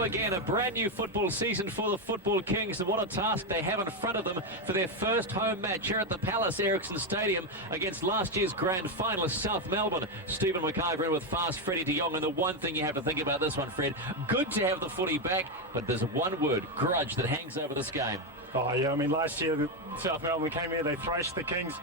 go again, a brand new football season for the Football Kings, and what a task they have in front of them for their first home match here at the Palace Ericsson Stadium against last year's grand finalist South Melbourne. Stephen McIver in with fast Freddie de Jong, and the one thing you have to think about this one, Fred, good to have the footy back, but there's one word, grudge, that hangs over this game. Oh yeah, I mean last year South Melbourne came here, they thrashed the Kings.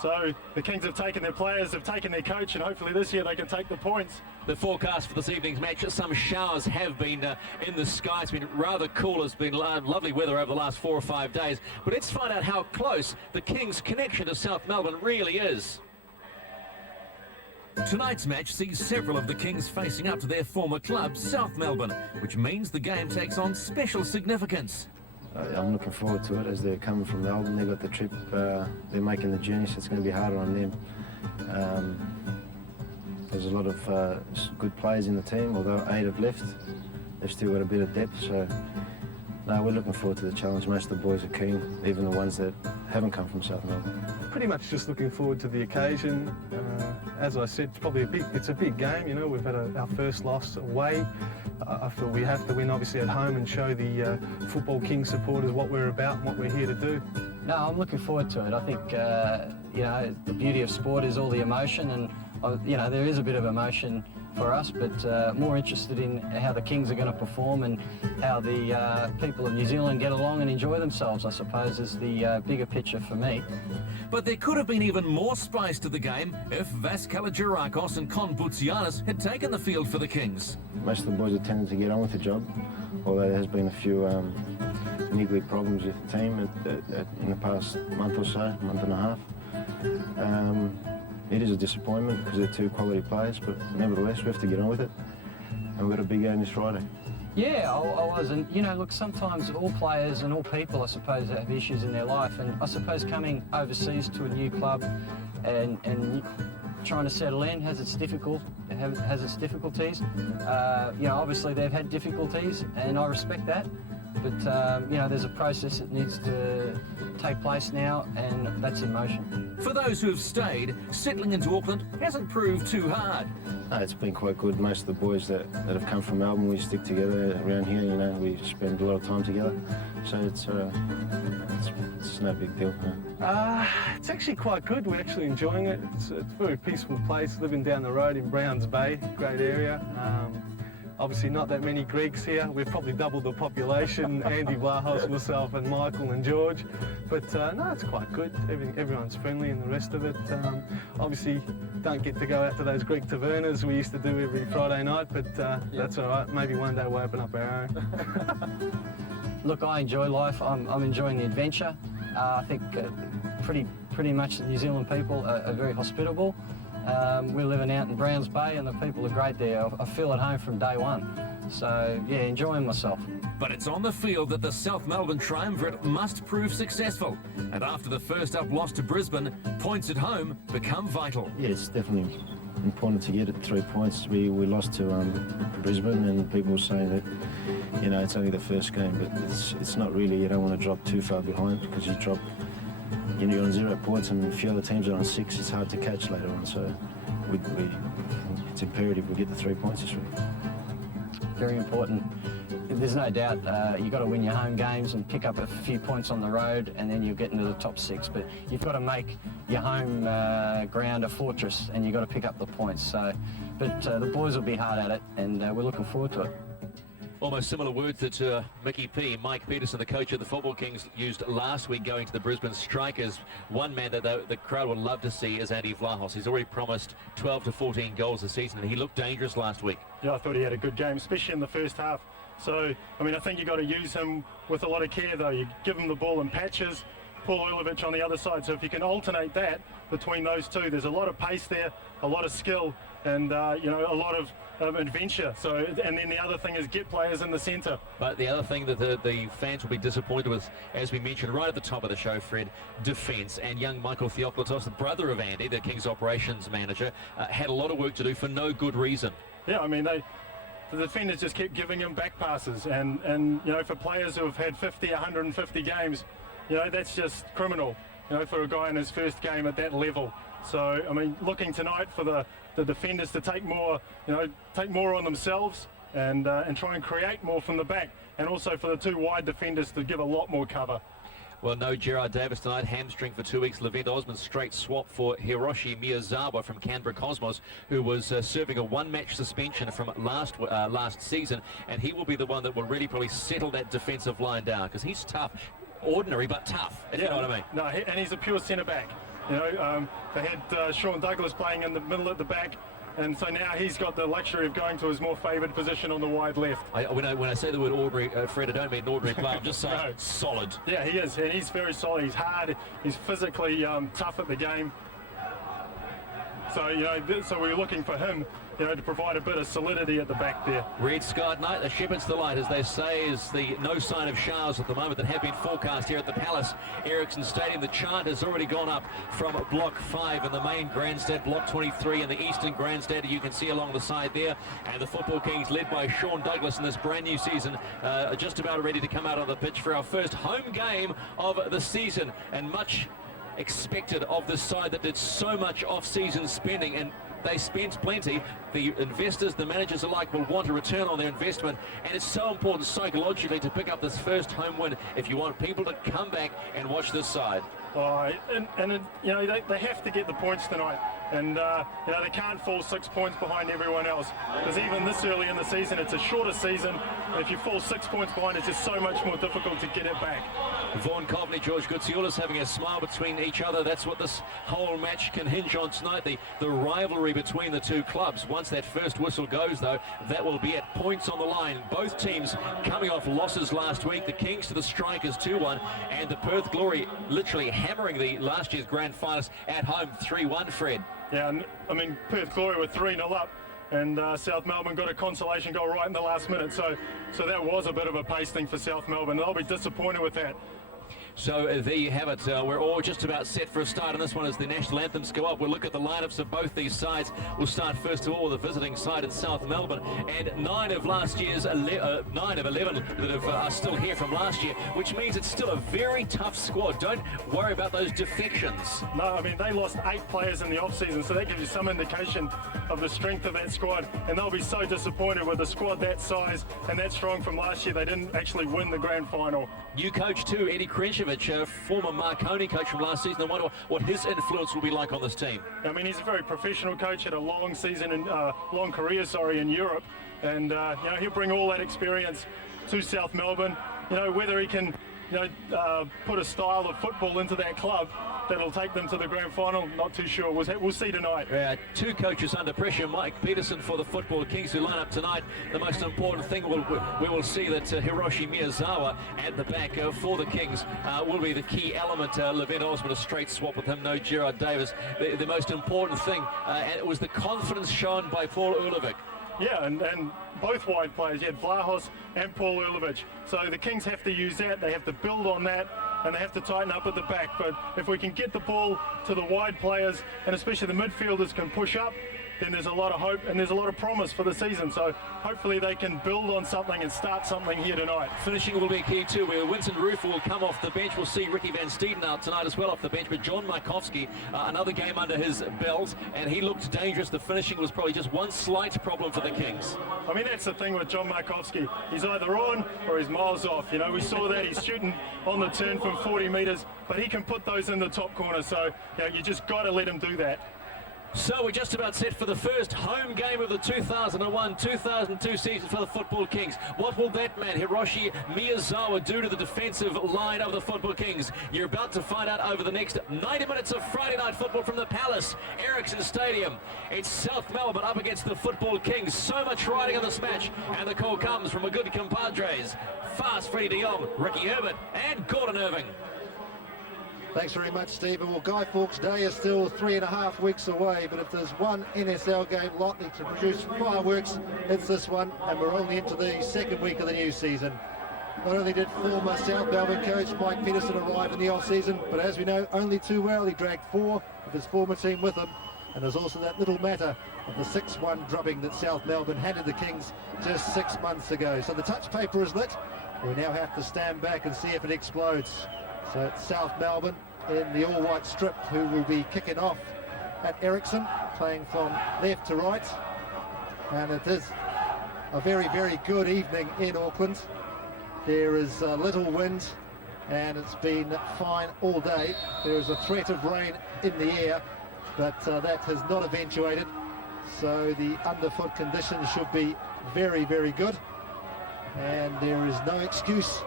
So the Kings have taken their players, have taken their coach, and hopefully this year they can take the points. The forecast for this evening's match, some showers have been in the sky. It's been rather cool. It's been lovely weather over the last 4 or 5 days. But let's find out how close the Kings' connection to South Melbourne really is. Tonight's match sees several of the Kings facing up to their former club, South Melbourne, which means the game takes on special significance. I'm looking forward to it as they're coming from Melbourne. They've got the trip, they're making the journey, so it's going to be harder on them. There's a lot of good players in the team, although 8 have left. They've still got a bit of depth, so no, we're looking forward to the challenge. Most of the boys are keen, even the ones that haven't come from South Melbourne. Pretty much just looking forward to the occasion. As I said, it's a big game. You know, we've had our first loss away. I feel we have to win, obviously, at home and show the Football Kings supporters what we're about and what we're here to do. No, I'm looking forward to it. I think, you know, the beauty of sport is all the emotion, and, you know, there is a bit of emotion for us, but more interested in how the Kings are going to perform and how the people of New Zealand get along and enjoy themselves, I suppose, is the bigger picture for me. But there could have been even more spice to the game if Vaskala Girakos and Kon Boutsianis had taken the field for the Kings. Most of the boys have tended to get on with the job, although there has been a few niggly problems with the team in the past month or so, month and a half. It is a disappointment because they're 2 quality players, but nevertheless we have to get on with it, and we've got a big game this Friday. Yeah, I was, and you know, look, sometimes all players and all people, I suppose, have issues in their life, and I suppose coming overseas to a new club and trying to settle in has its difficulties. You know, obviously they've had difficulties, and I respect that. But, you know, there's a process that needs to take place now, and that's in motion. For those who have stayed, settling into Auckland hasn't proved too hard. No, it's been quite good. Most of the boys that have come from Melbourne, we stick together around here, you know, we spend a lot of time together. So it's no big deal. No. It's actually quite good. We're actually enjoying it. It's a very peaceful place, living down the road in Browns Bay, great area. Obviously not that many Greeks here. We've probably doubled the population, Andy Vlahos, myself and Michael and George. But no, it's quite good. Everyone's friendly and the rest of it. Obviously don't get to go out to those Greek tavernas we used to do every Friday night, but that's all right. Maybe one day we'll open up our own. Look, I enjoy life. I'm enjoying the adventure. I think pretty much the New Zealand people are very hospitable. We're living out in Browns Bay and the people are great there. I feel at home from day one. So, yeah, enjoying myself. But it's on the field that the South Melbourne triumvirate must prove successful. And after the first up loss to Brisbane, points at home become vital. Yeah, it's definitely important to get it 3 points. We lost to Brisbane, and people were saying that, you know, it's only the first game, but it's not really. You don't want to drop too far behind, because you drop, you're on 0 points and a few other teams are on 6. It's hard to catch later on, so it's imperative we get the 3 points this week. Very important. There's no doubt you've got to win your home games and pick up a few points on the road, and then you'll get into the top 6. But you've got to make your home ground a fortress, and you've got to pick up the points. So, but the boys will be hard at it, and we're looking forward to it. Almost similar words that Mickey P, Mike Peterson, the coach of the Football Kings, used last week going to the Brisbane Strikers. One man that the crowd would love to see is Andy Vlahos. He's already promised 12 to 14 goals this season, and he looked dangerous last week. Yeah, I thought he had a good game, especially in the first half. So, I mean, I think you've got to use him with a lot of care, though. You give him the ball in patches, Paul Ulovic on the other side. So if you can alternate that between those two, there's a lot of pace there, a lot of skill, and, you know, a lot of adventure. So, and then the other thing is get players in the centre. But the other thing that the fans will be disappointed with, as we mentioned right at the top of the show, Fred, defence. And young Michael Theoklatos, the brother of Andy, the Kings operations manager, had a lot of work to do for no good reason. Yeah, I mean, the defenders just kept giving him back passes, and you know, for players who have had 50, 150 games, you know, that's just criminal, you know, for a guy in his first game at that level. So, I mean, looking tonight for the defenders to take more, you know, take more on themselves and try and create more from the back, and also for the two wide defenders to give a lot more cover. Well, no Gerard Davis tonight, hamstring for 2 weeks. Levent Osman straight swap for Hiroshi Miyazawa from Canberra Cosmos, who was serving a one-match suspension from last season, and he will be the one that will really probably settle that defensive line down, because he's tough, ordinary but tough, if you know what I mean. No, and he's a pure centre back. You know, they had Sean Douglas playing in the middle at the back, and so now he's got the luxury of going to his more favoured position on the wide left. When I say the word ordinary, Fred, I don't mean an ordinary player, I'm just saying No. solid. Yeah, he is, and he's very solid. He's hard, he's physically tough at the game. So, you know, so we're looking for him, you know, to provide a bit of solidity at the back there. Red sky at night, the shepherd's delight, as they say, is the no sign of showers at the moment that have been forecast here at the Palace Ericsson Stadium. The chant has already gone up from Block 5 in the main grandstand, Block 23 in the eastern grandstand, you can see along the side there. And the Football Kings, led by Sean Douglas in this brand new season, are just about ready to come out on the pitch for our first home game of the season, and much expected of this side that did so much off-season spending, and they spent plenty. The investors, the managers alike, will want a return on their investment, and it's so important psychologically to pick up this first home win if you want people to come back and watch this side. Oh, and you know, they have to get the points tonight, and you know, they can't fall 6 points behind everyone else, because even this early in the season, it's a shorter season, and if you fall 6 points behind, it's just so much more difficult to get it back. Vaughan Coveney, George Goutsioulas having a smile between each other. That's what this whole match can hinge on tonight, the rivalry between the two clubs. Once that first whistle goes, though, that will be at points on the line. Both teams coming off losses last week. The Kings to the Strikers 2-1, and the Perth Glory literally hammering the last year's grand finalists at home 3-1, Fred. Yeah, and I mean, Perth Glory were 3-0 up, and South Melbourne got a consolation goal right in the last minute, so that was a bit of a pasting for South Melbourne. They'll be disappointed with that. So there you have it. We're all just about set for a start on this one as the national anthems go up. We'll look at the lineups of both these sides. We'll start first of all with the visiting side at South Melbourne, and 9 of 11 that are still here from last year, which means it's still a very tough squad. Don't worry about those defections. No, I mean, they lost 8 players in the off-season, so that gives you some indication of the strength of that squad, and they'll be so disappointed with a squad that size and that strong from last year. They didn't actually win the grand final. New coach too, Eddie Krenchevich, former Marconi coach from last season. I wonder what his influence will be like on this team. I mean, he's a very professional coach, had a long season and long career, in Europe, and you know, he'll bring all that experience to South Melbourne. You know, whether he can, you know, put a style of football into that club that'll take them to the grand final, not too sure. We'll see tonight. Two coaches under pressure. Mike Peterson for the Football Kings, who line up tonight. The most important thing, we will see that Hiroshi Miyazawa at the back for the Kings will be the key element. Levent Osman, a straight swap with him, no Gerard Davis. The most important thing, and it was the confidence shown by Paul Ulovic. Yeah, and both wide players, you had Vlahos and Paul Ulovic. So the Kings have to use that, they have to build on that, and they have to tighten up at the back. But if we can get the ball to the wide players, and especially the midfielders can push up, then there's a lot of hope and there's a lot of promise for the season. So hopefully they can build on something and start something here tonight. Finishing will be key too, where Winston Roof will come off the bench. We'll see Ricky Van Steeden out tonight as well off the bench, but John Markovski, another game under his belt, and he looked dangerous. The finishing was probably just one slight problem for the Kings. I mean, that's the thing with John Markovski. He's either on or he's miles off. You know, we saw that he's shooting on the turn from 40 metres, but he can put those in the top corner. So you know, you just got to let him do that. So we're just about set for the first home game of the 2001-2002 season for the Football Kings. What will that man, Hiroshi Miyazawa, do to the defensive line of the Football Kings? You're about to find out over the next 90 minutes of Friday night football from the Palace Ericsson Stadium. It's South Melbourne up against the Football Kings. So much riding on this match, and the call comes from a good compadres. Fast Freddie de Jong, Ricky Herbert, and Gordon Irving. Thanks very much, Stephen. Well, Guy Fawkes Day is still 3.5 weeks away, but if there's one NSL game likely to produce fireworks, it's this one, and we're only into the second week of the new season. Not only did former South Melbourne coach Mike Peterson arrive in the off-season, but as we know, only too well, he dragged 4 of his former team with him, and there's also that little matter of the 6-1 drubbing that South Melbourne handed the Kings just 6 months ago. So the touch paper is lit. We now have to stand back and see if it explodes. So it's South Melbourne in the all-white strip who will be kicking off at Ericsson, playing from left to right. And it is a very, very good evening in Auckland. There is little wind and it's been fine all day. There is a threat of rain in the air, but that has not eventuated. So the underfoot conditions should be very, very good. And there is no excuse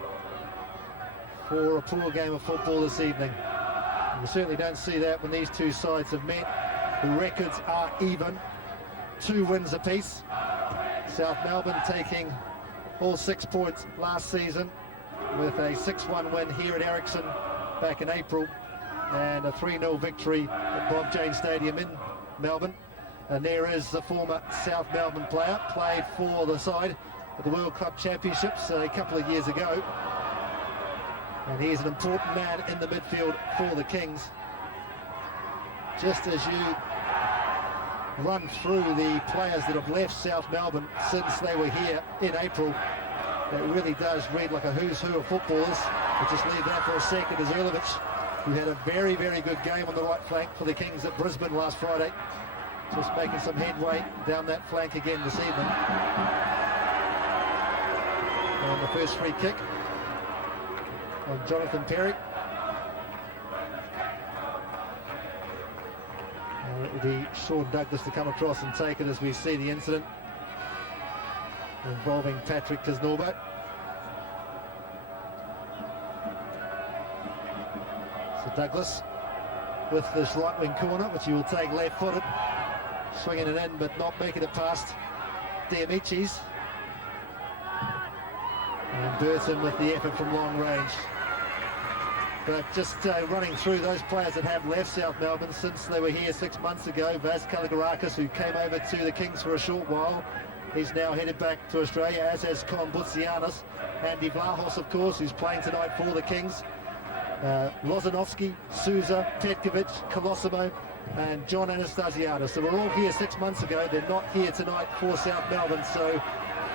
for a poor game of football this evening. We certainly don't see that when these two sides have met. The records are even, 2 wins apiece. South Melbourne taking all 6 points last season with a 6-1 win here at Ericsson back in April and a 3-0 victory at Bob Jane Stadium in Melbourne. And there is the former South Melbourne player, played for the side at the World Club Championships a couple of years ago. And he's an important man in the midfield for the Kingz. Just as you run through the players that have left South Melbourne since they were here in April, it really does read like a who's who of footballers. We'll just leave that for a second as Erlovich, who had a very, very good game on the right flank for the Kingz at Brisbane last Friday, just making some headway down that flank again this evening. And the first free kick on Jonathan Perry. It will be Sean Douglas to come across and take it as we see the incident involving Patrick Kisnorbo. So Douglas with this right wing corner, which he will take left footed, swinging it in but not making it past Diamichis. And Burton with the effort from long range. But just running through those players that have left South Melbourne since they were here 6 months ago. Vaz Kaligarakis, who came over to the Kingz for a short while, he's now headed back to Australia, as has Colin Butsianis. Andy Vlahos, of course, who's playing tonight for the Kingz. Lozanovsky, Souza, Petkovic, Colosimo and John Anastasiadis. So we're all here 6 months ago. They're not here tonight for South Melbourne. So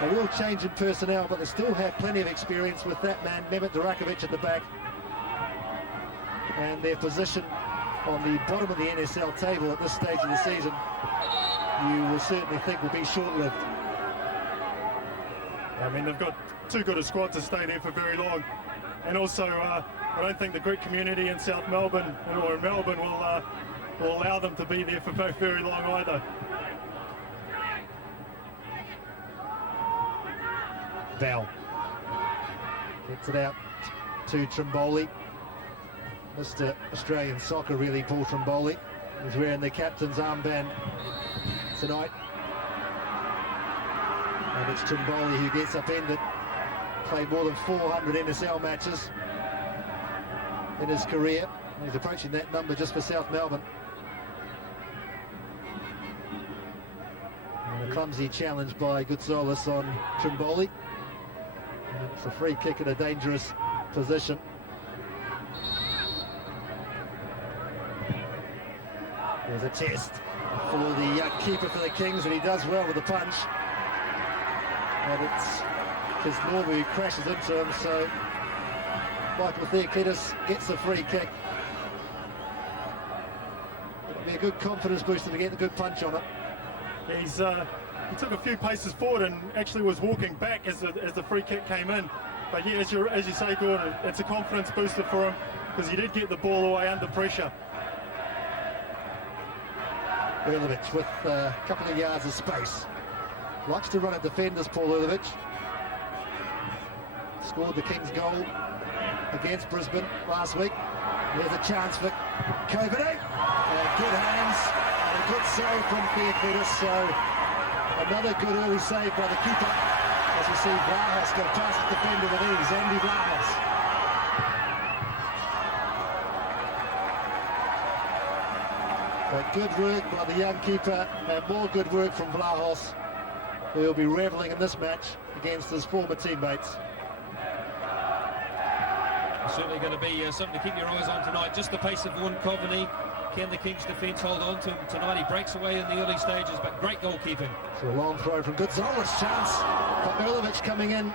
a real change in personnel, but they still have plenty of experience with that man, Mehmet Durakovic, at the back. And their position on the bottom of the NSL table at this stage of the season, you will certainly think will be short-lived. I mean, they've got too good a squad to stay there for very long. And also, I don't think the Greek community in South Melbourne or in Melbourne will allow them to be there for very long either. Val gets it out to Trimboli. Mr. Australian soccer, really, Paul Trimboli. He's wearing the captain's armband tonight. And it's Trimboli who gets upended. Played more than 400 NSL matches in his career. He's approaching that number just for South Melbourne. And a clumsy challenge by Goutsolis on Trimboli. It's a free kick in a dangerous position. There's a test for the keeper for the Kingz, and he does well with the punch. And it's Kisnorbo who crashes into him, so Michael Theoklidis gets the free kick. It'll be a good confidence booster to get the good punch on it. He took a few paces forward and actually was walking back as the free kick came in. But yeah, as you say, Gordon, it's a confidence booster for him because he did get the ball away under pressure. Erlovich with a couple of yards of space. Likes to run at defenders, Paul Erlovich. Scored the Kingz goal against Brisbane last week. There's a chance for Kovade. Good hands and a good save from Theoklidis. So another good early save by the keeper. As we see Vlahos go past the defender with ease. Andy Vlahos. But good work by the young keeper and more good work from Vlahos, who will be revelling in this match against his former teammates. Certainly going to be something to keep your eyes on tonight. Just the pace of Warren Coveney. Can the Kingz defence hold on to him tonight? He breaks away in the early stages, but great goalkeeping. So a long throw from Goutsolis. Chance for Erlovich coming in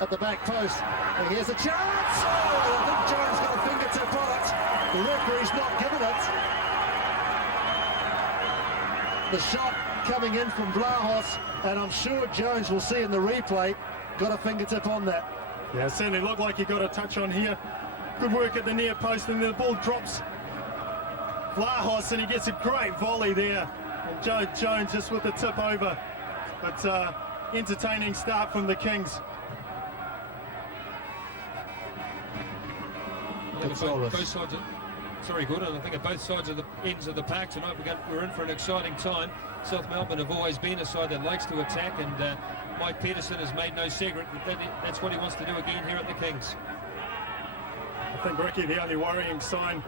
at the back post. And here's a chance! Oh, I think Jones got a fingertip on it. The referee's not given it. the shot coming in from Vlahos, and I'm sure Jones will see in the replay, got a fingertip on that. Yeah, it certainly looked like he got a touch on here. Good work at the near post, and the ball drops Vlahos, and he gets a great volley there. And Jones just with the tip over. But entertaining start from the Kings. Both sides of, sorry, Gordon, I think at both sides of the ends of the park tonight we're in for an exciting time. South Melbourne have always been a side that likes to attack, and Mike Peterson has made no secret that that's what he wants to do again here at the Kings. I think, Ricky, the only worrying sign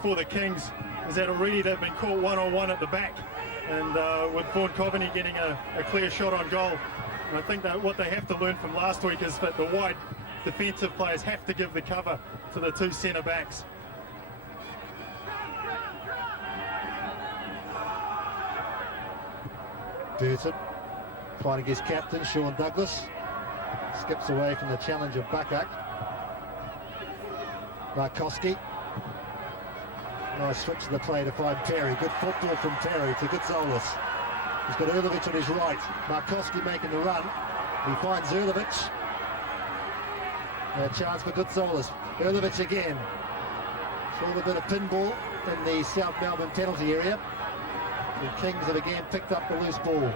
for the Kings is that already they've been caught one-on-one at the back, and with Vaughan Coveney getting a clear shot on goal. And I think that what they have to learn from last week is that the wide defensive players have to give the cover to the two centre backs. Burton fighting his captain, Sean Douglas. Skips away from the challenge of Bakak. Markowski. Nice switch of the play to find Perry. Good football from Perry to Gutzolis. He's got Erlovic on his right. Markowski making the run. He finds Erlovic. A chance for Gutzolis. Erlovic again. Saw a bit of pinball in the South Melbourne penalty area. The Kings have again picked up the loose ball.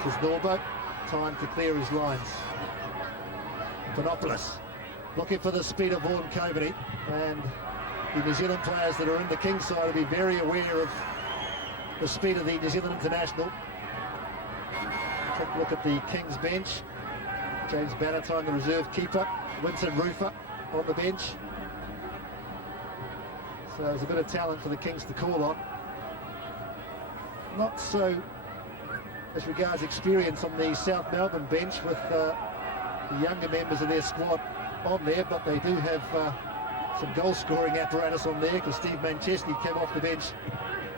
Kisnorbo, time to clear his lines. Panopoulos looking for the speed of Vaughan Coveney, and the New Zealand players that are in the Kings side will be very aware of the speed of the New Zealand international. Take a look at the Kings bench. James Bannatyne, the reserve keeper. Vincent Rufer on the bench. So there's a bit of talent for the Kings to call on. Not so as regards experience on the South Melbourne bench with the younger members of their squad on there, but they do have some goal-scoring apparatus on there, because Steve Manchesney came off the bench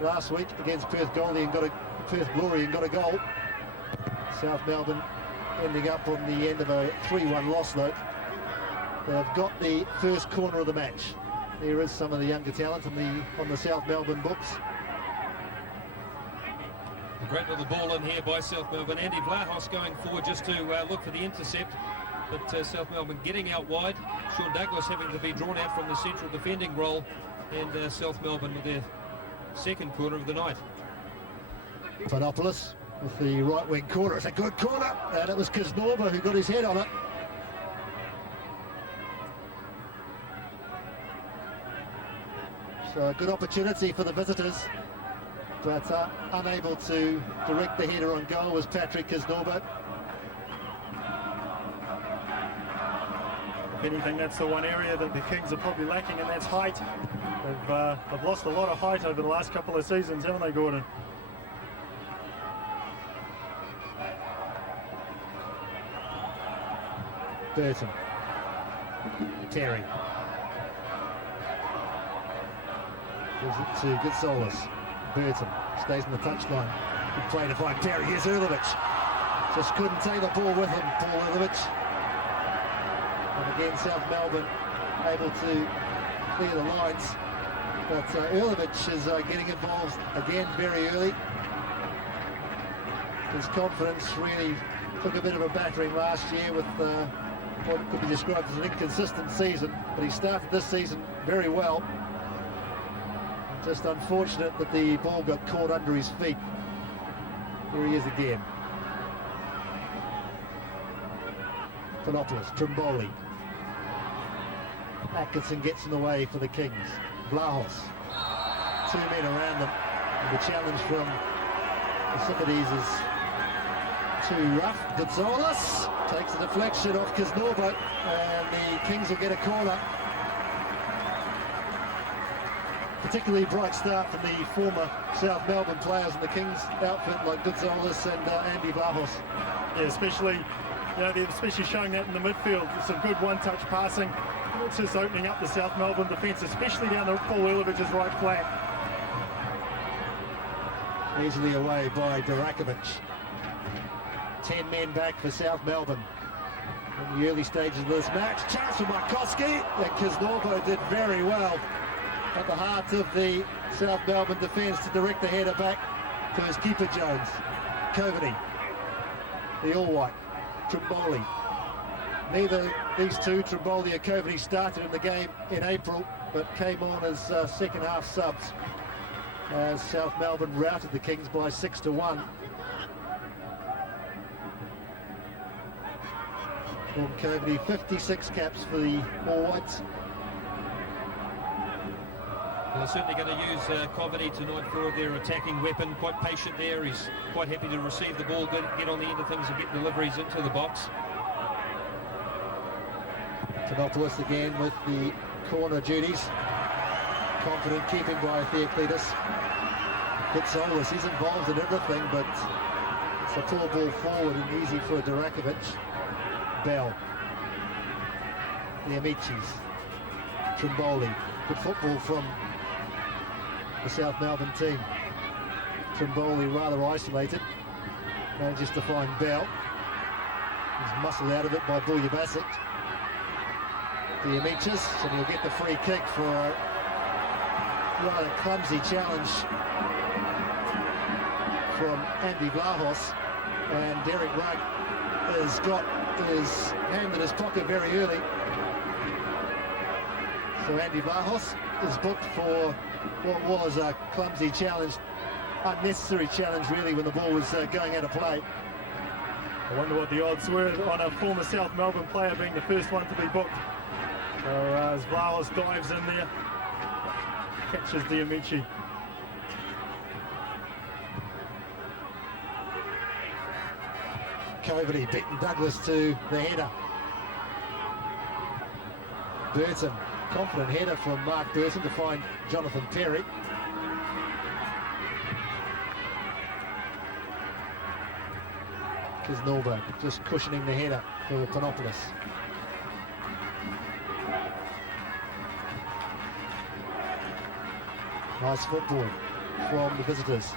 last week against Perth Glory and got a goal. South Melbourne ending up on the end of a 3-1 loss though. They've got the first corner of the match. There is some of the younger talent on the South Melbourne books. A great little ball in here by South Melbourne. Andy Vlahos going forward just to look for the intercept, but South Melbourne getting out wide. Sean Douglas having to be drawn out from the central defending role, and South Melbourne with their second corner of the night. Panopoulos with the right wing corner. It's a good corner, and it was Kisnorbo who got his head on it. So a good opportunity for the visitors, but unable to direct the header on goal was Patrick Kisnorbo. If anything, that's the one area that the Kings are probably lacking, and that's height. They've lost a lot of height over the last couple of seasons, haven't they, Gordon? Burton. Terry. Gives it to Gutzolis. Burton stays on the touchline. Good play to find Terry. Here's Erlovic. Just couldn't take the ball with him, Paul Erlovic. And again, South Melbourne able to clear the lines. But Erlovic is getting involved again very early. His confidence really took a bit of a battering last year with what could be described as an inconsistent season. But he started this season very well. Just unfortunate that the ball got caught under his feet. Here he is again. Panopoulos, Trimboli. Atkinson gets in the way for the Kings. Vlahos. Two men around them. And the challenge from the Sympathies is too rough. Gutzolis takes a deflection off Kisnorbo, and the Kings will get a corner. Particularly bright start from the former South Melbourne players in the Kings outfit, like Gutzolis and Andy Vlahos. Yeah, especially, they're especially showing that in the midfield. Some good one-touch passing. It's just opening up the South Melbourne defence, especially down the Paul Erlovic's right flank. Easily away by Durakovic. 10 men back for South Melbourne in the early stages of this match. Chance for Markowski, and Kisnorbo did very well at the heart of the South Melbourne defence to direct the header back to his keeper Jones. Coveney, the all-white, Trimboli. Neither these two, Trimboli or Coveney, started in the game in April, but came on as second half subs as South Melbourne routed the Kings by 6-1. Sean Coveney, 56 caps for the all-whites. They're certainly going to use Coveney tonight for their attacking weapon. Quite patient there. He's quite happy to receive the ball, get on the end of things and get deliveries into the box. Tanopoulos again with the corner duties. Confident keeping by Theoclitus. Kitsolis, he's involved in everything, but it's a tall ball forward and easy for Durakovic. Bell. The Amicis. Trimboli. Good football from the South Melbourne team. Trimboli rather isolated. Manages to find Bell. He's muscled out of it by Buljabasic. The Amicis, and he'll get the free kick for a rather clumsy challenge from Andy Vlahos, and Derek Rugg has got his hand in his pocket very early. So Andy Vlahos is booked for what was a clumsy challenge, unnecessary challenge really when the ball was going out of play. I wonder what the odds were on a former South Melbourne player being the first one to be booked. So as Vlahos dives in there, catches the Amici. Coveney beating Douglas to the header. Burton, confident header from Mark Burton to find Jonathan Perry. Kisnorberg just cushioning the header for Panopoulos. Nice football from the visitors.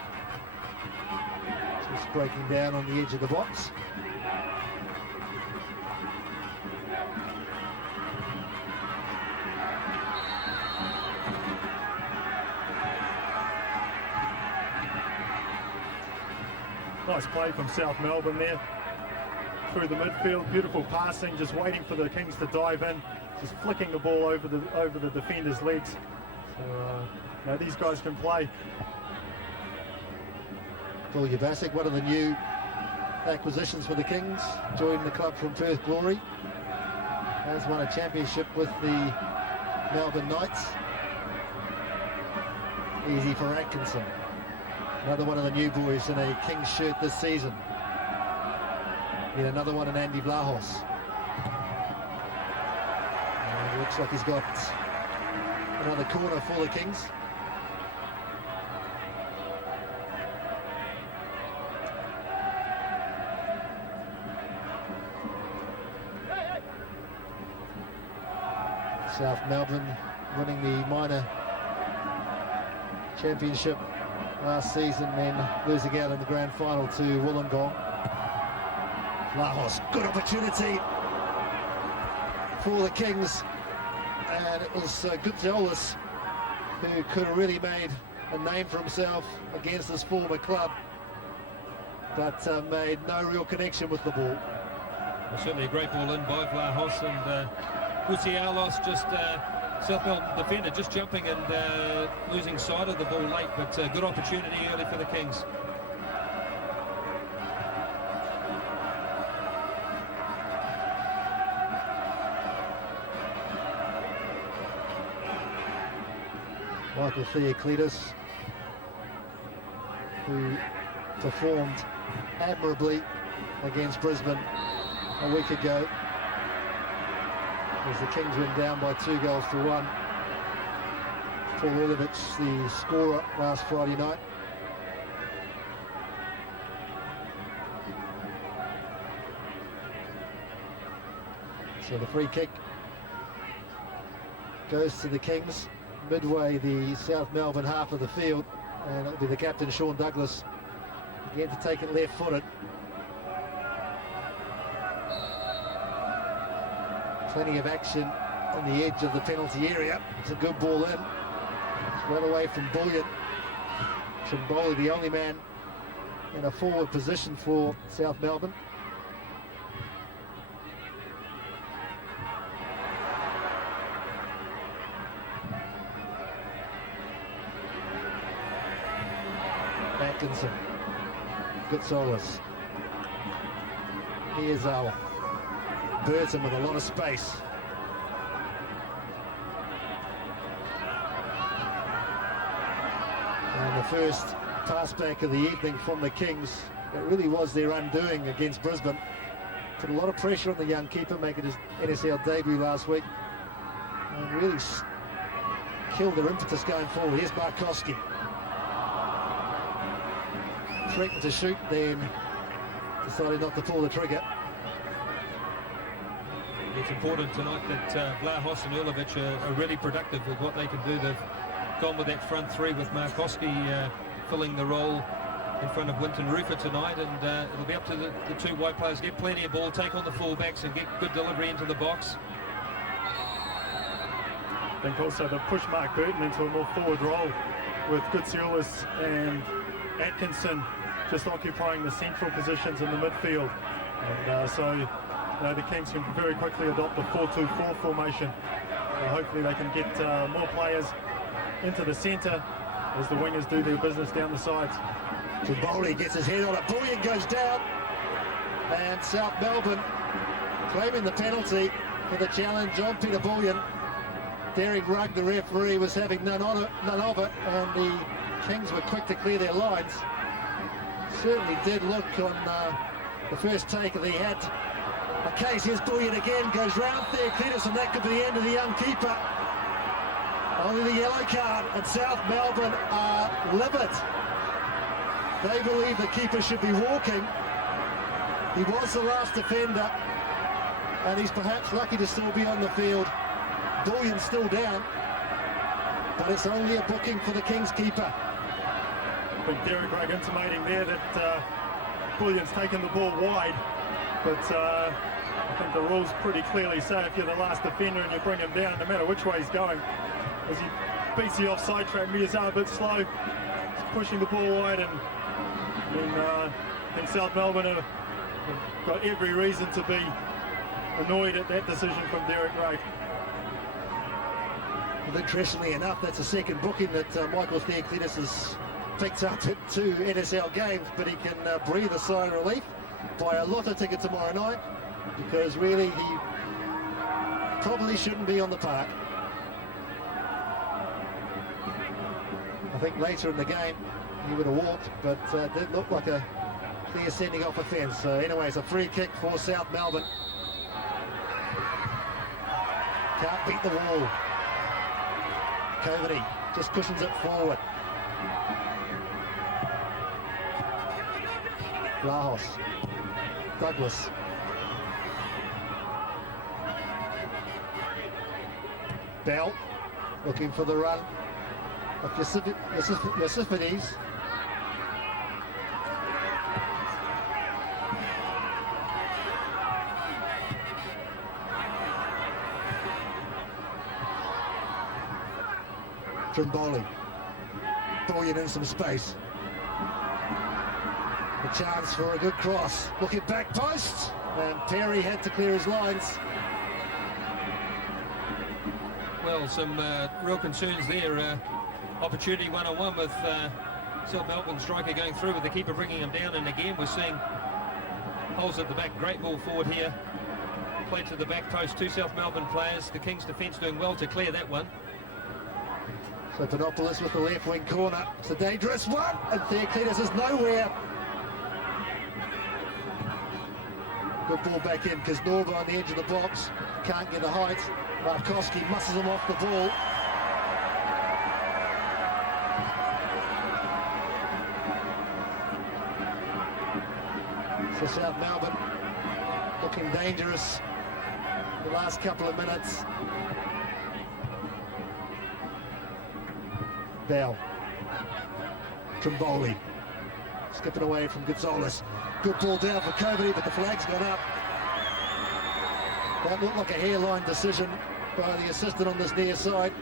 Just breaking down on the edge of the box. Nice play from South Melbourne there. Through the midfield, beautiful passing, just waiting for the Kings to dive in, just flicking the ball over the defender's legs. So, now these guys can play. Buljabasic, one of the new acquisitions for the Kings, joined the club from Perth Glory. Has won a championship with the Melbourne Knights. Easy for Atkinson. Another one of the new boys in a Kings shirt this season. Yet another one in Andy Vlahos. And it looks like he's got another corner for the Kings. South Melbourne winning the minor championship last season, then losing out in the grand final to Wollongong. Vlahos, good opportunity for the Kings, and it was Gutsiolis who could have really made a name for himself against his former club, but made no real connection with the ball. Well, certainly a great ball in by Vlahos, and Gutsiolis just South Melbourne defender just jumping and losing sight of the ball late, but good opportunity early for the Kings. Michael Theoclitus, who performed admirably against Brisbane a week ago, as the Kings went down by 2-1. Paul Ulovich, the scorer last Friday night. So the free kick goes to the Kings, midway the South Melbourne half of the field, and it'll be the captain, Sean Douglas, again to take it left-footed. Plenty of action on the edge of the penalty area. It's a good ball in. Well away from Bullion. Trimboli, the only man in a forward position for South Melbourne. Atkinson, Gutsolis. Here's Burton with a lot of space. And the first pass back of the evening from the Kingz. It really was their undoing against Brisbane. Put a lot of pressure on the young keeper, making his NSL debut last week. And really killed their impetus going forward. Here's Markowski. Threatened to shoot, then decided not to pull the trigger. It's important tonight that Vlahos and Ulovic are really productive with what they can do. They've gone with that front three with Markowski filling the role in front of Winton Rufer tonight, and it'll be up to the two white players to get plenty of ball, take on the fullbacks and get good delivery into the box. I think also to push Mark Burton into a more forward role with Gutsiolis and Atkinson just occupying the central positions in the midfield. And so the Kingz can very quickly adopt the 4-2-4 formation. Hopefully they can get more players into the centre as the wingers do their business down the sides. Trimboli gets his head on it, Bullion goes down, and South Melbourne claiming the penalty for the challenge on Peter Bullion. Derek Rugg, the referee, was having none of it, and the Kingz were quick to clear their lines. Certainly did look on the first take that he had a case. Here's Bullion again, goes round there, Cletus, and that could be the end of the young keeper. Only the yellow card, and South Melbourne are livid. They believe the keeper should be walking. He was the last defender, and he's perhaps lucky to still be on the field. Bullion's still down, but it's only a booking for the Kingz keeper. I think Derek Rugg intimating there that Bullion's taken the ball wide, but I think the rules pretty clearly say if you're the last defender and you bring him down, no matter which way he's going, as he beats the offside track, Miazar a bit slow, he's pushing the ball wide, and I think South Melbourne have got every reason to be annoyed at that decision from Derek Rugg. Well, interestingly enough, that's the second booking that Michael Theoclitus has picked up at 2 NSL games, but he can breathe a sigh of relief, buy a lotto ticket tomorrow night, because really he probably shouldn't be on the park. I think later in the game he would have walked, but did look like a clear sending off offence. So anyway, it's a free kick for South Melbourne. Can't beat the wall. Coveney just cushions it forward. Vlahos, Douglas. Bell looking for the run of Yosifidis. Trimboli. Bullion in some space. A chance for a good cross. Looking back post, and Perry had to clear his lines. Well, some real concerns there. Opportunity one-on-one with South Melbourne striker going through with the keeper bringing him down, and again we're seeing holes at the back. Great ball forward here. Played to the back post, 2 South Melbourne players. The Kingz defence doing well to clear that one. So Panopoulos with the left wing corner. It's a dangerous one, and Theoclitus is nowhere. Good ball back in because Norba on the edge of the box can't get the height. Markowski muscles him off the ball. So South Melbourne looking dangerous the last couple of minutes. Bell. Trimboli. Skipping away from Gonzalez. Good ball down for Coveney, but the flag's gone up. That looked like a hairline decision by the assistant on this near side.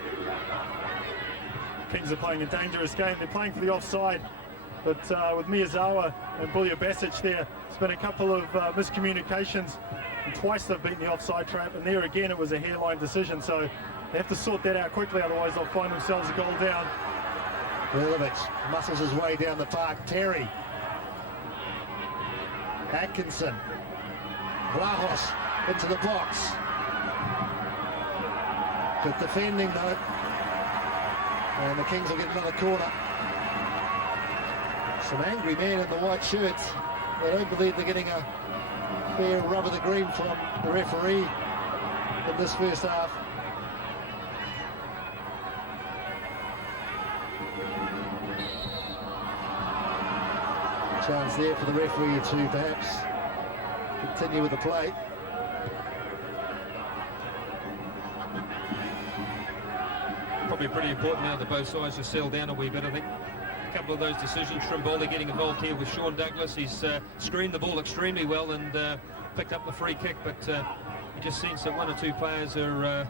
Kingz are playing a dangerous game. They're playing for the offside, but with Miyazawa and Bulya Basic there, there's been a couple of miscommunications, and twice they've beaten the offside trap, and there again it was a hairline decision, so they have to sort that out quickly, otherwise they'll find themselves a goal down. Rilovic muscles his way down the park. Terry. Atkinson. Vlahos into the box. Good defending though. And the Kingz will get another corner. Some angry men in the white shirts. They don't believe they're getting a fair rub of the green from the referee in this first half. Chance there for the referee to perhaps continue with the play. Probably pretty important now that both sides have settled down a wee bit, I think. A couple of those decisions. Trimboli getting involved here with Sean Douglas. He's screened the ball extremely well and picked up the free kick, but you just sense that one or two players are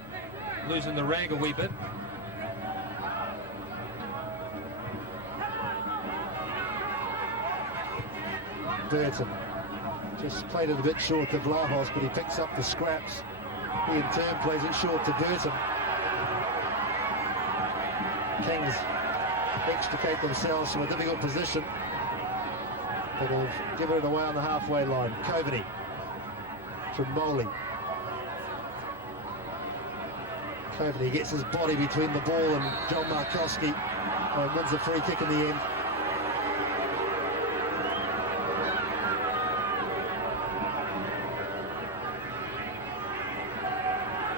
losing the rag a wee bit. Burton just played it a bit short to Vlahos, but he picks up the scraps. He in turn plays it short to Burton. Kingz extricate themselves from a difficult position, but have given it away on the halfway line. Coveney from Moley. Coveney gets his body between the ball and John Markowski and wins the free kick in the end.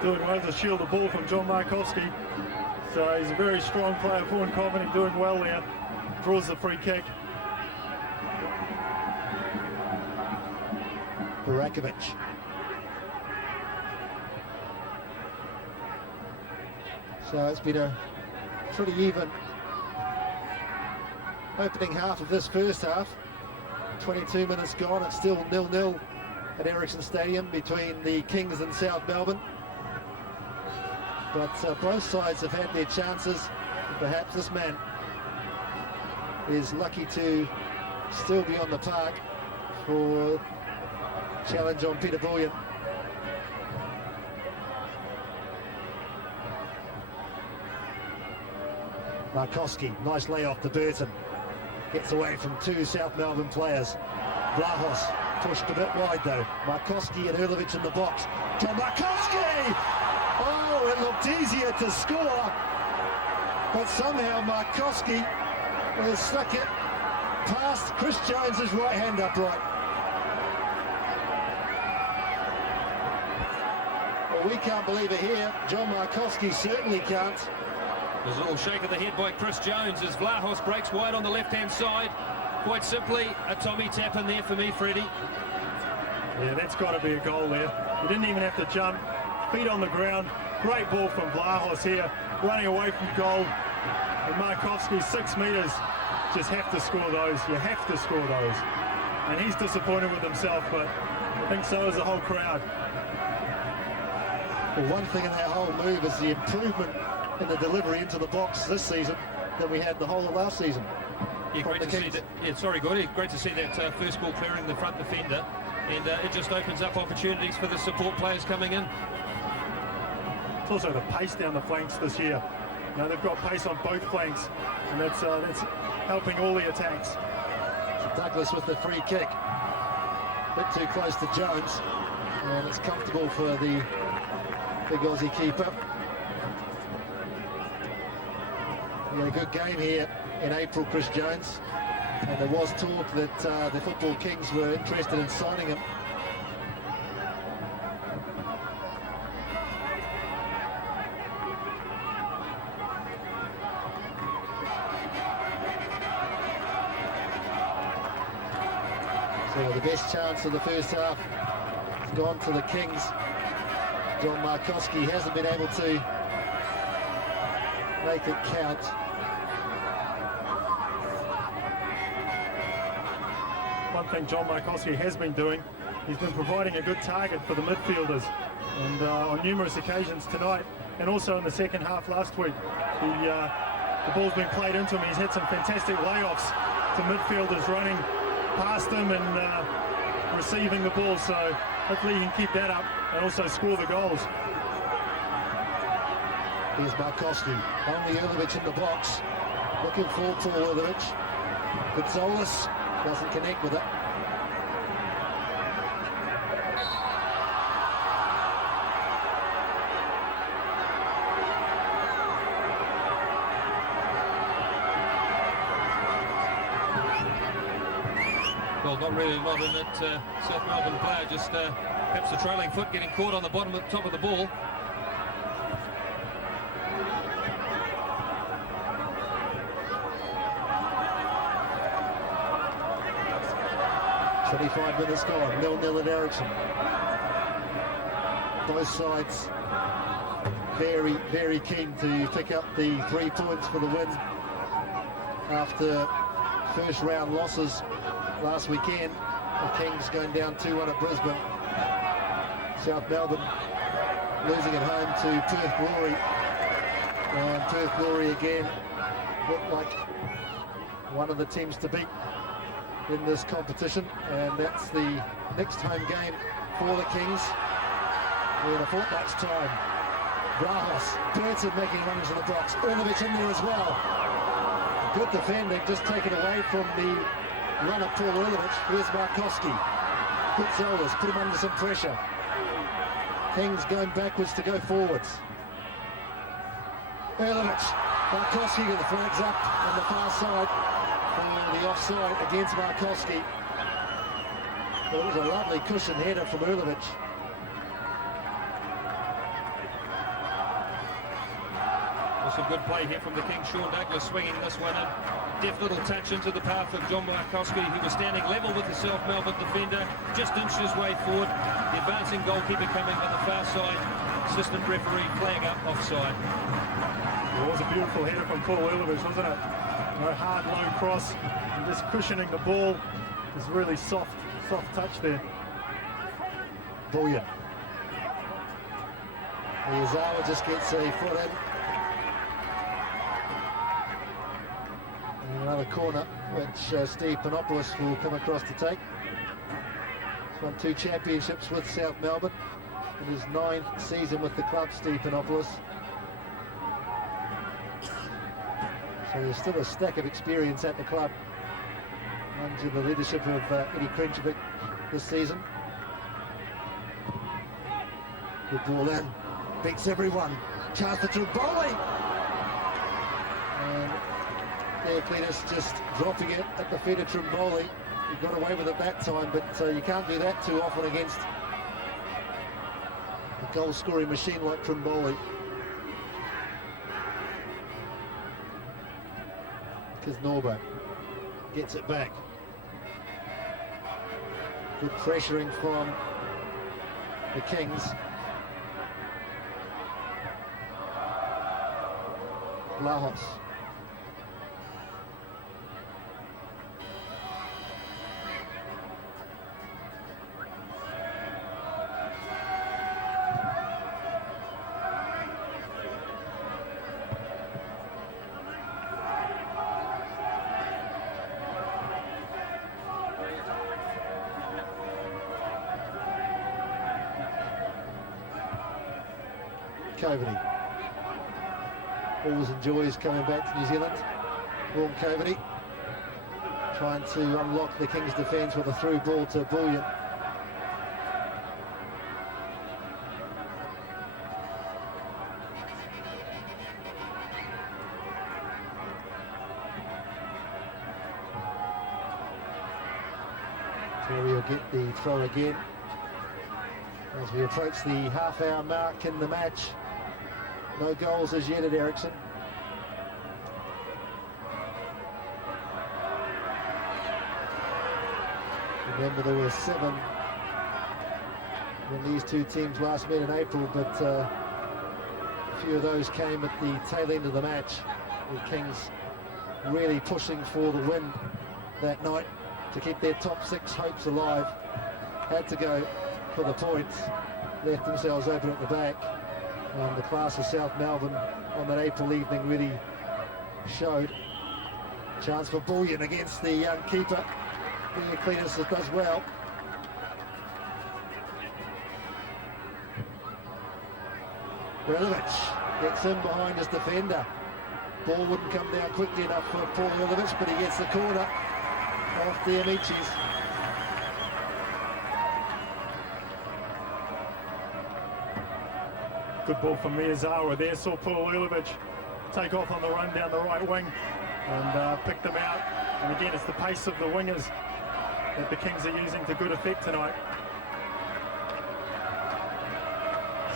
Doing well to shield the ball from John Markowski. So he's a very strong player for Coveney, doing well there. Draws the free kick. Burakovic. So it's been a pretty even opening half of this first half. 22 minutes gone, it's still 0-0 at Ericsson Stadium between the Kingz and South Melbourne. But both sides have had their chances. And perhaps this man is lucky to still be on the park for challenge on Peter Bullion. Markowski, nice layoff to Burton. Gets away from two South Melbourne players. Vlahos pushed a bit wide though. Markowski and Hurlovic in the box. John Markowski! Oh, it looked easier to score, but somehow Markowski has stuck it past Chris Jones's right hand upright. Well, we can't believe it here. John Markowski certainly can't. There's a little shake of the head by Chris Jones as Vlahos breaks wide on the left-hand side. Quite simply, a Tommy tap in there for me, Freddie. Yeah, that's got to be a goal there. He didn't even have to jump. Feet on the ground. Great ball from Vlahos here, running away from goal. And Markowski, 6 metres. Just have to score those. You have to score those. And he's disappointed with himself, but I think so is the whole crowd. Well, one thing in that whole move is the improvement in the delivery into the box this season than we had the whole of last season. Yeah, great to see that. Yeah, sorry, Gordy. Great to see that first ball clearing the front defender, and it just opens up opportunities for the support players coming in. It's also the pace down the flanks this year. You know, they've got pace on both flanks, and that's helping all the attacks. Douglas with the free kick. Bit too close to Jones, and it's comfortable for the big Aussie keeper. He had a good game here in April, Chris Jones, and there was talk that the Football Kingz were interested in signing him. So the best chance of the first half has gone to the Kingz. John Markowski hasn't been able to make it count. One thing John Markowski has been doing, he's been providing a good target for the midfielders, and on numerous occasions tonight, and also in the second half last week, he the ball's been played into him. He's had some fantastic layoffs to midfielders running past him and receiving the ball. So hopefully he can keep that up and also score the goals. Here's Markowski, only Ilic in the box, looking for Paul Ilic. Gonzalez doesn't connect with it. Well, not in it. South Melbourne player just perhaps the trailing foot getting caught on the bottom of the top of the ball. 25 minutes gone, 0-0 at Ericsson. Both sides very, very keen to pick up the 3 points for the win after first round losses last weekend. The Kingz going down 2-1 at Brisbane. South Melbourne losing at home to Perth Glory. And Perth Glory again looked like one of the teams to beat in this competition, and that's the next home game for the Kingz in a fortnight's time. Brahos, Burton making runs in the box, Ilic in there as well. Good defending, just taken away from the runner Paul Ilic. Here's Markowski. Good shoulders, put him under some pressure. Kingz going backwards to go forwards. Ilic, Markowski with the flags up on the far side. The offside against Markowski. It was a lovely cushion header from Ilic. Some good play here from the Kingz. Sean Douglas swinging this one in. Deft little touch into the path of John Markowski, who was standing level with the South Melbourne defender, just inched his way forward. The advancing goalkeeper coming on the far side. Assistant referee flag up offside. It was a beautiful header from Paul Ilic, wasn't it? No hard, low cross, and just cushioning the ball. It's really soft touch there. Brilliant. Miyazawa just gets a foot in. And another corner, which Steve Panopoulos will come across to take. He's won 2 championships with South Melbourne. In his 9th season with the club, Steve Panopoulos. So there's still a stack of experience at the club under the leadership of Eddie Krenkovic this season. Good ball in, beats everyone. Chance for Trimboli. And Theoclitus just dropping it at the feet of Trimboli. He got away with it that time, but you can't do that too often against a goal-scoring machine like Trimboli. Because Norbo gets it back. Good pressuring from the Kingz. Lahos. Coveney always enjoys coming back to New Zealand. Vaughan Coveney trying to unlock the Kingz defence with a through ball to Bullion. Terry will get the throw again as we approach the half-hour mark in the match. No goals as yet at Ericsson. Remember, there were 7 when these two teams last met in April, but a few of those came at the tail end of the match. The Kingz really pushing for the win that night to keep their top 6 hopes alive. Had to go for the points, left themselves open at the back. And the class of South Melbourne on that April evening really showed. Chance for Bullion against the young keeper. The Cletus does well. Ilivic gets in behind his defender. Ball wouldn't come down quickly enough for Paul Ilivic, but he gets the corner off the Amichis. Good ball from Miyazawa there. Saw Paul Ilivic take off on the run down the right wing and pick them out. And again, it's the pace of the wingers that the Kings are using to good effect tonight.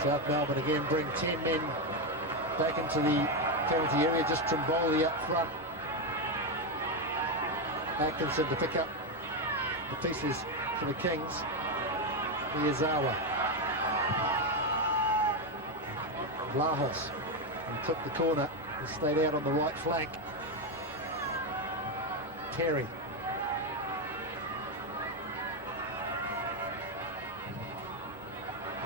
South Melbourne again bring 10 men back into the penalty area, just Trimboli up front. Atkinson to pick up the pieces for the Kings. Miyazawa. Vlahos, who took the corner and stayed out on the right flank. Terry.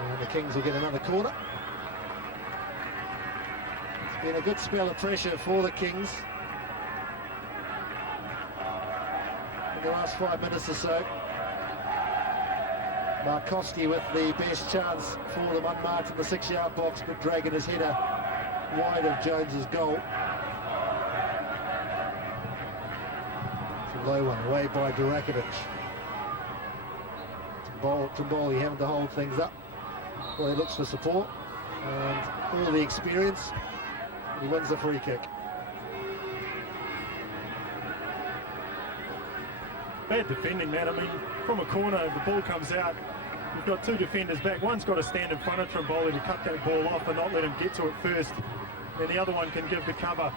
And the Kings will get another corner. It's been a good spell of pressure for the Kings in the last 5 minutes or so. Markowski with the best chance for them, unmarked in the 6-yard box, but dragging his header wide of Jones's goal. It's a low one, away by Durakovic. Trimboli having to hold things up. Well, he looks for support and all the experience. He wins the free kick. Bad defending, man. I mean, from a corner, the ball comes out. You've got two defenders back. One's got to stand in front of Trimboli to cut that ball off and not let him get to it first. And the other one can give the cover.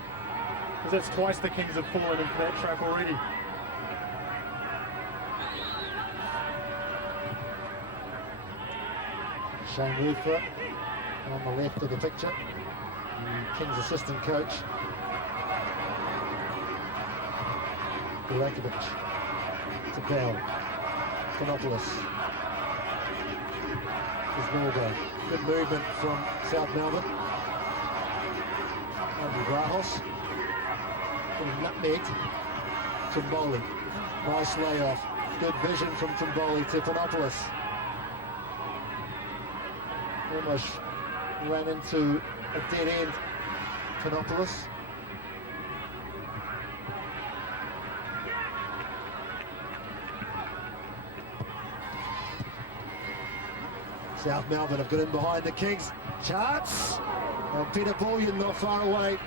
Because that's twice the Kings have fallen into that trap already. Shane Ruther on the left of the picture, the Kings assistant coach. Durakovic to Bell, Panopoulos, Isnorbo. Good movement from South Melbourne. Andy Vlahos, nutmegged. Trimboli, nice layoff. Good vision from Trimboli to Panopoulos. Almost ran into a dead end. Panopoulos. South Melbourne have got in behind the Kings. Chance! And Peter Bullion not far away.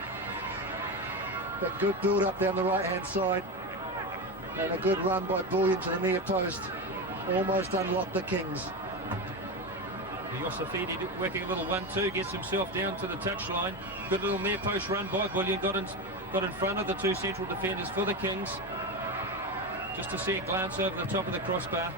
That good build up down the right hand side. And a good run by Bullion to the near post. Almost unlocked the Kings. Yosifidi working a little 1-2, gets himself down to the touchline. Good little near post run by Bullion, got in front of the two central defenders for the Kings. Just to see a glance over the top of the crossbar.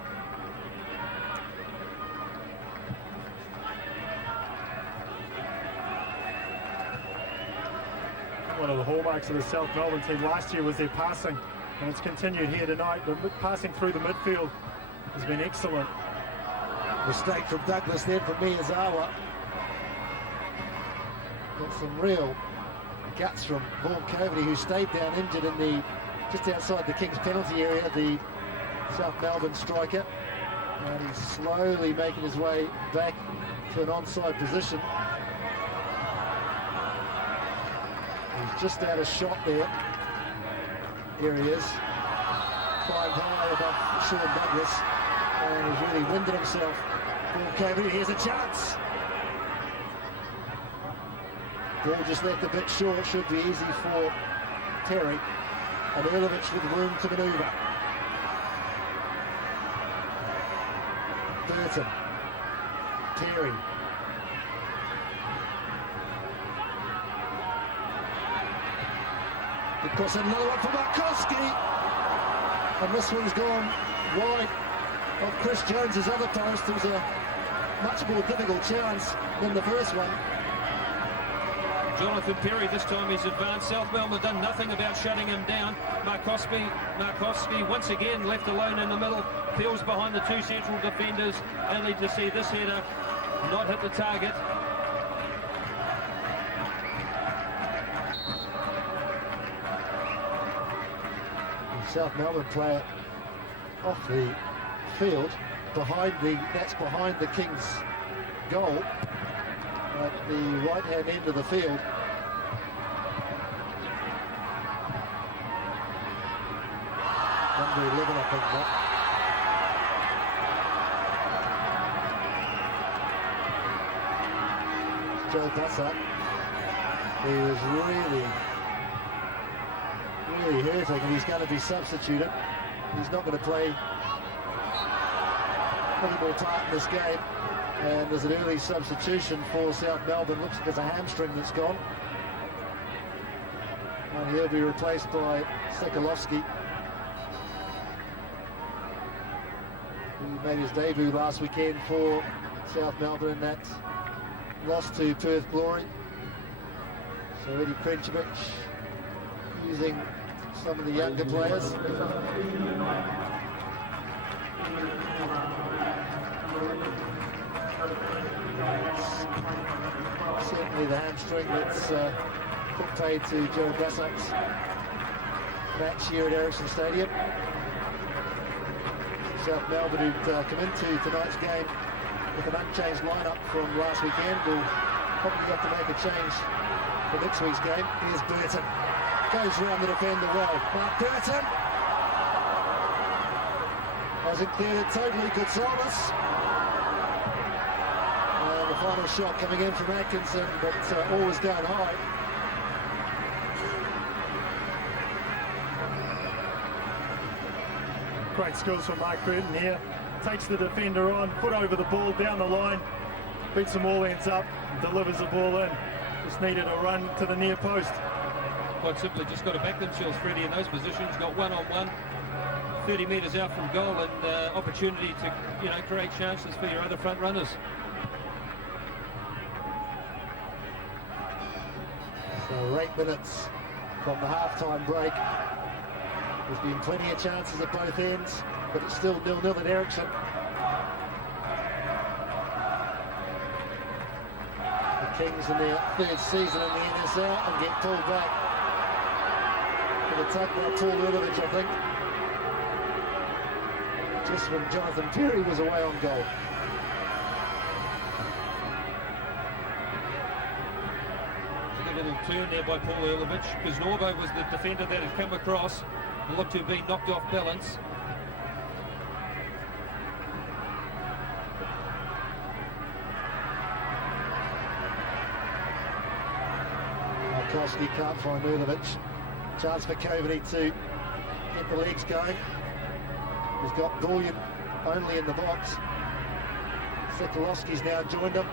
One of the hallmarks of the South Melbourne team last year was their passing, and it's continued here tonight. The passing through the midfield has been excellent. Mistake from Douglas there from Miyazawa. Got some real guts from Vaughan Coveney, who stayed down injured in the just outside the Kings penalty area, the South Melbourne striker. And he's slowly making his way back to an onside position. He's just out of shot there. Here he is. Climbed high above Sean Douglas. And he's really winded himself. Vaughan, here's a chance. Ball just left a bit short, should be easy for Terry. And Ilivic with room to manoeuvre. Burton. Terry. Of course, another one for Markowski. And this one's gone wide of Chris Jones's other post. It was a much more difficult chance than the first one. Jonathan Perry, this time he's advanced. South Melbourne done nothing about shutting him down. Markowski once again left alone in the middle, peels behind the two central defenders, only to see this header not hit the target. South Melbourne player off the field, that's behind the Kingz goal at the right-hand end of the field. Number 11, I think, that. Joe Bussard. He was really hurting, and he's going to be substituted. He's not going to play any more part in this game. And there's an early substitution for South Melbourne. Looks like it's a hamstring that's gone. And he'll be replaced by Sekalovsky, who made his debut last weekend for South Melbourne in that loss to Perth Glory. So Eddie Krenkovic using some of the younger players. Certainly the hamstring that's paid to Joe Gassak's match here at Ericsson Stadium. South Melbourne, who'd come into tonight's game with an unchanged lineup from last weekend, will probably have to make a change for next week's game. Here's Burton. Goes round the defender well. Mark Burton hasn't cleared it totally. Gonzalez. And the final shot coming in from Atkinson, but always going high. Great skills from Mark Burton here. Takes the defender on, foot over the ball, down the line, beats them all ends up, delivers the ball in. Just needed a run to the near post. Quite simply, just got to back themselves, Freddie, in those positions. Got one-on-one, 30 metres out from goal, and opportunity to, create chances for your other front runners. So 8 minutes from the half-time break. There's been plenty of chances at both ends, but it's still 0-0 at Ericsson. The Kingz in their third season in the NSL and get pulled back. With a tug by Paul Ulovich, I think. Just when Jonathan Perry was away on goal. A little turn there by Paul Ulovich, because Norbo was the defender that had come across and looked to have been knocked off balance. Markowski can't find Ulovich. Chance for Coveney to get the legs going. He's got Bullion only in the box. Sekalovsky's now joined him.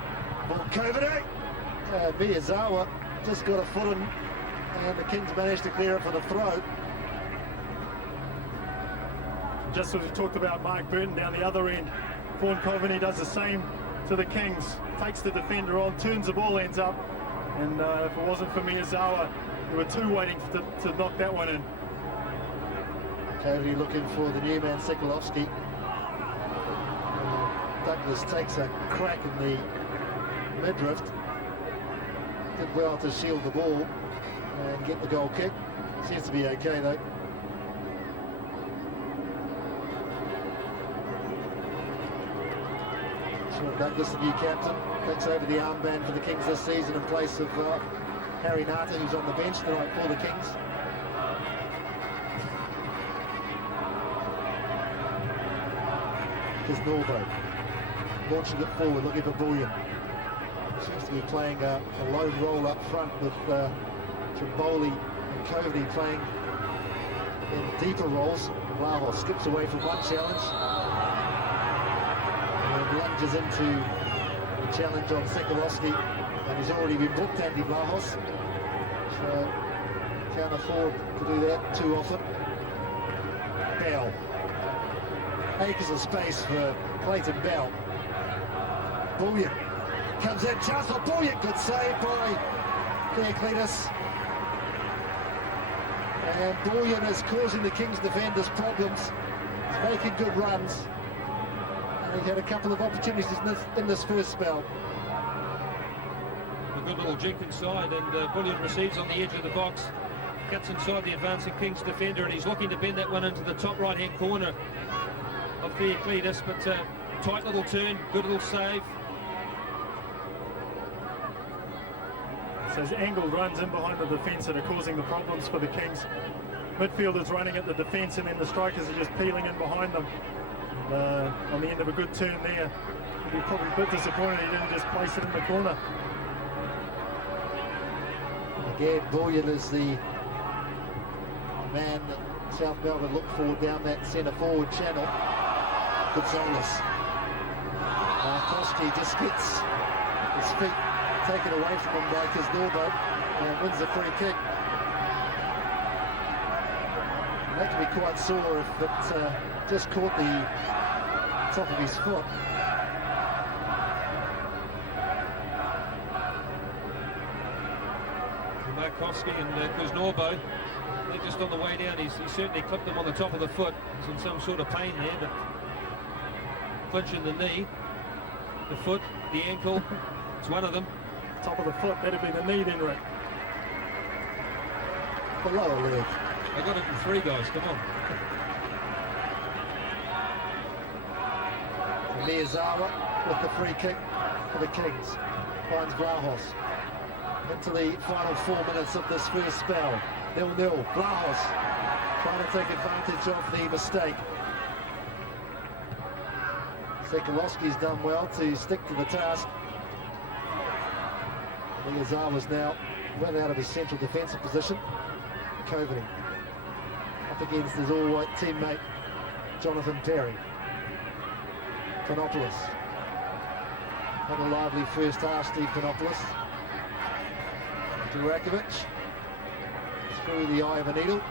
Ball Coveney! Miyazawa just got a foot in, and the Kingz managed to clear it for the throw. Just as we talked about Mark Burton down the other end, Vaughan Coveney does the same to the Kingz. Takes the defender on, turns the ball, ends up. And if it wasn't for Miyazawa, there were two waiting to knock that one in. Coveney looking for the new man, Sekalovsky. Douglas takes a crack in the midriff. Did well to shield the ball and get the goal kick. Seems to be okay though. Sean Douglas, the new captain, takes over the armband for the Kingz this season in place of Harry Nata, who's on the bench tonight for the Kingz. Here's Norbo, launching it forward, looking for Bullion. Seems to be playing a lone role up front with Trimboli and Coveney playing in deeper roles. Vlahos skips away from one challenge and lunges into the challenge on Sekalovsky, and he's already been booked, Andy Vlahos, so can't afford to do that too often. Bell. Acres of space for Clayton Bell. Bullion comes in, chance for Bullion, good save by Theoclitus. And Bullion is causing the Kingz defenders problems. He's making good runs. And he had a couple of opportunities in this first spell. A good little jink inside, and Bullion receives on the edge of the box. cuts inside the advancing Kingz defender, and he's looking to bend that one into the top right-hand corner of Theoclides, but tight little turn, good little save. So those angled runs in behind the defence that are causing the problems for the Kings. Midfielders running at the defence, and then the strikers are just peeling in behind them. On the end of a good turn there, he'd be probably a bit disappointed he didn't just place it in the corner. Again, Bullion is the man that South Melbourne look for down that centre forward channel. Gonzalez. Koski just gets his feet taken away from him by Kiznorbo and wins the free kick. And that can be quite sore if it just caught the top of his foot. Markowski and Kuznorbo, they're just on the way down. He certainly clipped them on the top of the foot. He's in some sort of pain there, but clinching the knee, the foot, the ankle, it's one of them. Top of the foot, that'd be the knee then, Rick. The lower leg. I got it in three, guys, come on. Miyazawa with the free kick for the Kings. Finds Vlahos. Into the final 4 minutes of this first spell. 0-0. Vlahos trying to take advantage of the mistake. Sekulowski's done well to stick to the task. Miyazawa's now well out of his central defensive position. Coveney up against his all-white teammate Jonathan Perry. Panopoulos had a lively first half. Steve Panopoulos. Durakovic through the eye of a needle.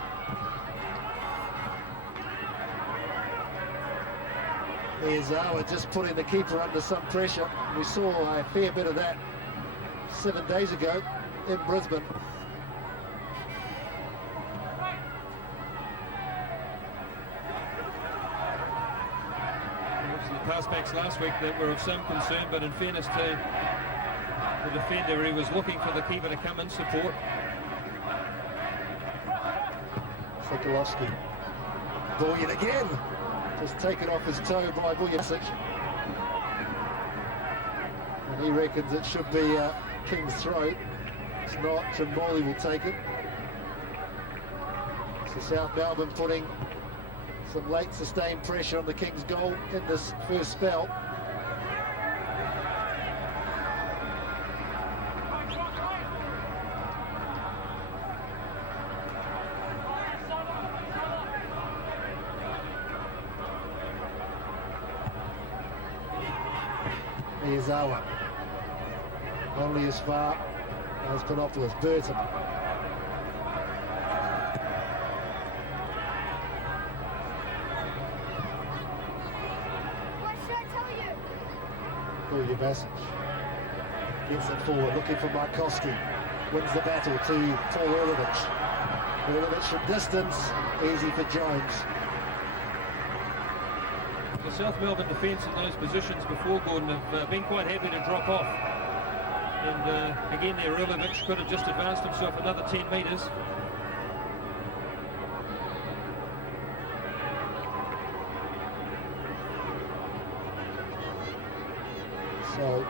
Miyazawa just putting the keeper under some pressure. We saw a fair bit of that 7 days ago in Brisbane. Passbacks last week that were of some concern, but in fairness to the defender, he was looking for the keeper to come and support. Sekulowski. Bullion again. Just taken off his toe by Buljicic. And he reckons it should be King's throw. It's not. Trimboli will take it. So South Melbourne putting some late sustained pressure on the Kings goal in this first spell. Miyazawa. Only as far as Panopoulos. Burton. Bassage gets it forward, looking for Markowski. Wins the battle to Paul Erlovich. Erlovich from distance, easy for Jones. The South Melbourne defence in those positions before Gordon have been quite happy to drop off. And again there, Erlovich could have just advanced himself another 10 metres. So,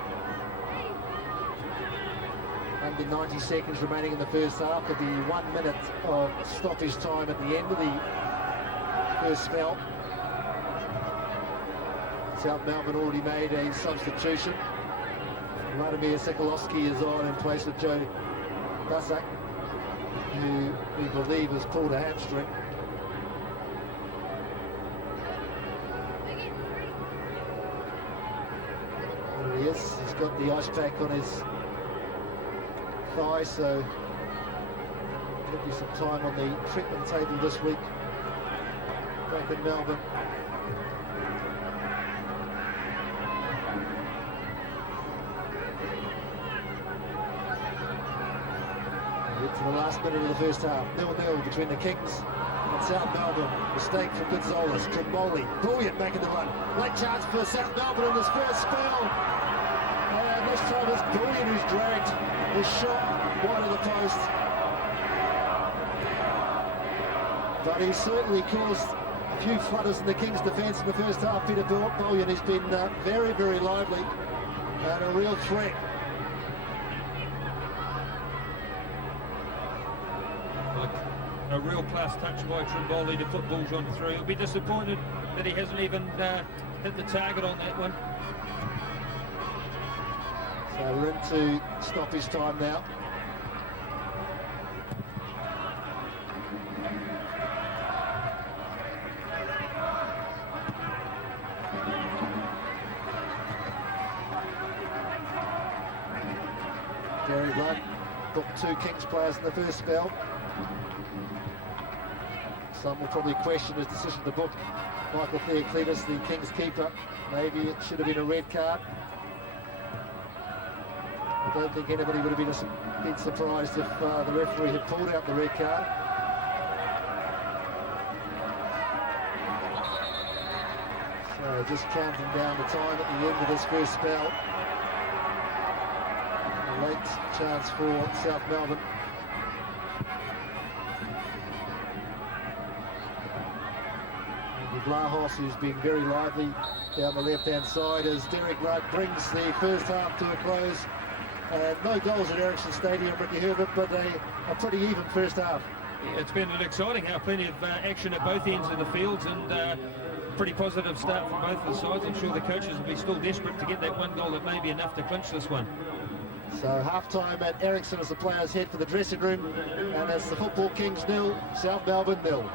under 90 seconds remaining in the first half. There'll be 1 minute of stoppage time at the end of the first spell. South Melbourne already made a substitution. Vladimir Sekulowski is on in place of Joe Basak, who we believe has pulled a hamstring. There he is. He's got the ice pack on his thigh, so could be some time on the treatment table this week back in Melbourne. To the last minute of the first half, 0-0 between the Kings and South Melbourne. Mistake from Gonzalez, Trimboli, Bullion back in the run. Late chance for South Melbourne in this first spell. And this time it's Bullion who's dragged his shot wide of the post. But he's certainly caused a few flutters in the King's defence in the first half. Peter Bowyer has been very, very lively and a real threat. Like a real class touch by Trimboli to put balls on through. He'll be disappointed that he hasn't even hit the target on that one. So we're into stoppage time now. Gary Blunt booked 2 Kings players in the first spell. Some will probably question his decision to book Michael Theoclitus, the Kings keeper. Maybe it should have been a red card. I don't think anybody would have been surprised if the referee had pulled out the red card. So just counting down the time at the end of this first spell. A late chance for South Melbourne. Vlahos, who's been very lively down the left-hand side as Derek Rudd brings the first half to a close. No goals at Ericsson Stadium, Ricky Herbert, but a pretty even first half. Yeah, it's been an exciting half, plenty of action at both ends of the fields, and pretty positive start from both of the sides. I'm sure the coaches will be still desperate to get that one goal that may be enough to clinch this one. So half-time at Ericsson as the players head for the dressing room, and it's the Football Kings 0, South Melbourne 0.